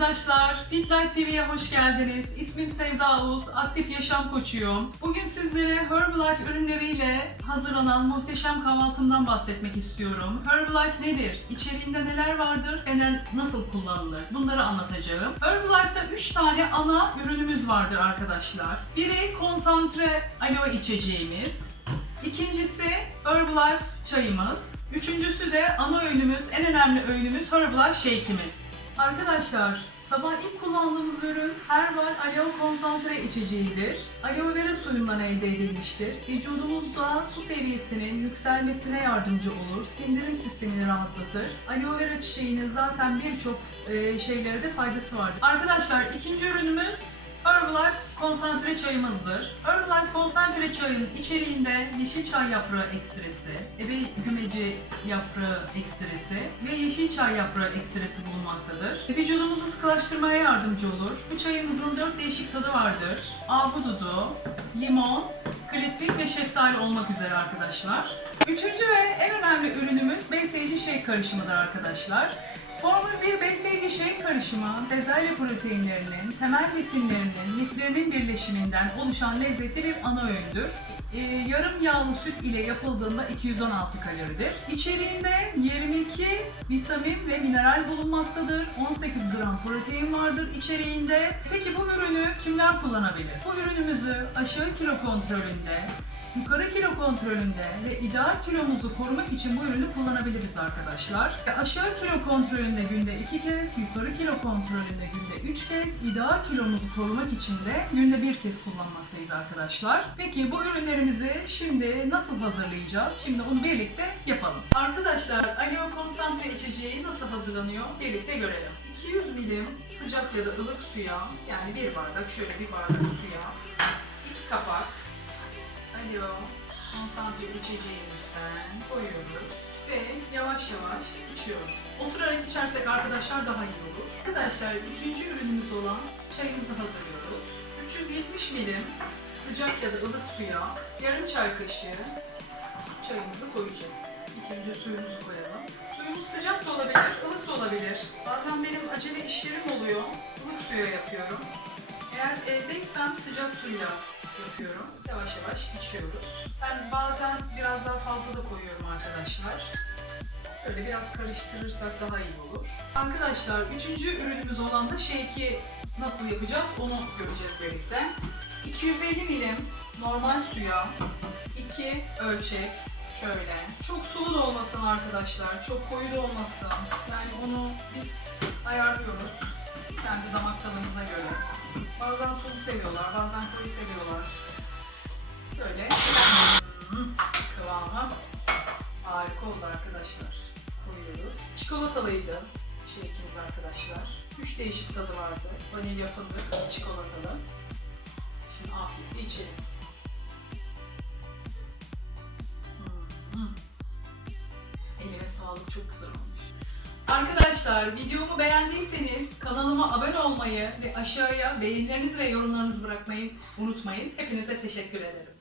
arkadaşlar. Fitlife TV'ye hoş geldiniz. İsmim Sevda Uz, aktif yaşam koçuyum. Bugün sizlere Herbalife ürünleriyle hazırlanan muhteşem kahvaltımdan bahsetmek istiyorum. Herbalife nedir? İçeriğinde neler vardır ve ne- nasıl kullanılır? Bunları anlatacağım. Herbalife'da 3 tane ana ürünümüz vardır arkadaşlar. Biri konsantre aloe içeceğimiz. İkincisi Herbalife çayımız. Üçüncüsü de ana öğünümüz, en önemli öğünümüz Herbalife shake'imiz. Arkadaşlar, sabah ilk kullandığımız ürün Herbal Aloe konsantre içeceğidir. Aloe vera suyundan elde edilmiştir. Vücudumuzda su seviyesinin yükselmesine yardımcı olur. Sindirim sistemini rahatlatır. Aloe vera çiçeğinin zaten birçok e, şeylere de faydası vardır. Arkadaşlar, ikinci ürünümüz konsantre çayımızdır. Herbalife konsantre çayın içeriğinde yeşil çay yaprağı ekstresi, ebe gümeci yaprağı ekstresi ve yeşil çay yaprağı ekstresi bulunmaktadır. Vücudumuzu sıkılaştırmaya yardımcı olur. Bu çayımızın dört değişik tadı vardır. Ahududu, limon, klasik ve şeftali olmak üzere arkadaşlar. Üçüncü ve en önemli ürünümüz besleyici shake karışımıdır arkadaşlar. Formül 1 besleyici shake karışımı, bezelye proteinlerinin, temel besinlerinin, liflerinin birleşiminden oluşan lezzetli bir ana öğündür. Ee, yarım yağlı süt ile yapıldığında 216 kaloridir. İçeriğinde 22 vitamin ve mineral bulunmaktadır. 18 gram protein vardır içeriğinde. Peki bu ürünü kimler kullanabilir? Bu ürünümüzü aşağı kilo kontrolünde, Yukarı kilo kontrolünde ve ideal kilomuzu korumak için bu ürünü kullanabiliriz arkadaşlar. Ve Aşağı kilo kontrolünde günde 2 kez, yukarı kilo kontrolünde günde 3 kez, ideal kilomuzu korumak için de günde 1 kez kullanmaktayız arkadaşlar. Peki bu ürünlerimizi şimdi nasıl hazırlayacağız? Şimdi onu birlikte yapalım. Arkadaşlar aloe konsantre içeceği nasıl hazırlanıyor? Birlikte görelim. 200 milim sıcak ya da ılık suya yani bir bardak şöyle bir bardak suya 2 kapak Alo, konsantre içeceğimizden koyuyoruz ve yavaş yavaş içiyoruz. Oturarak içersek arkadaşlar daha iyi olur. Arkadaşlar ikinci ürünümüz olan çayımızı hazırlıyoruz. 370 milim sıcak ya da ılık suya yarım çay kaşığı çayımızı koyacağız. İlk önce suyumuzu koyalım. Suyumuz sıcak da olabilir, ılık da olabilir. Bazen benim acele işlerim oluyor. ılık suya yapıyorum. Eğer evdeysem sıcak suyla yapıyorum. Yavaş yavaş içiyoruz. Ben bazen biraz daha fazla da koyuyorum arkadaşlar. Böyle biraz karıştırırsak daha iyi olur. Arkadaşlar üçüncü ürünümüz olan da shake'i nasıl yapacağız onu göreceğiz birlikte. 250 milim normal suya 2 ölçek şöyle. Çok sulu da olmasın arkadaşlar. Çok koyu da olmasın. Yani onu biz ayarlıyoruz. Kendi damak tadımıza göre. Bazen sulu seviyorlar, bazen koyu seviyorlar. Böyle kıvamı harika oldu arkadaşlar. Koyuyoruz. Çikolatalıydı shake'imiz arkadaşlar. Üç değişik tadı vardı. Vanilya fındık, çikolatalı. Şimdi afiyetle içelim. Hmm. Elime sağlık çok güzel olmuş. Arkadaşlar videomu beğendiyseniz kanalıma abone olmayı ve aşağıya beğenilerinizi ve yorumlarınızı bırakmayı unutmayın. Hepinize teşekkür ederim.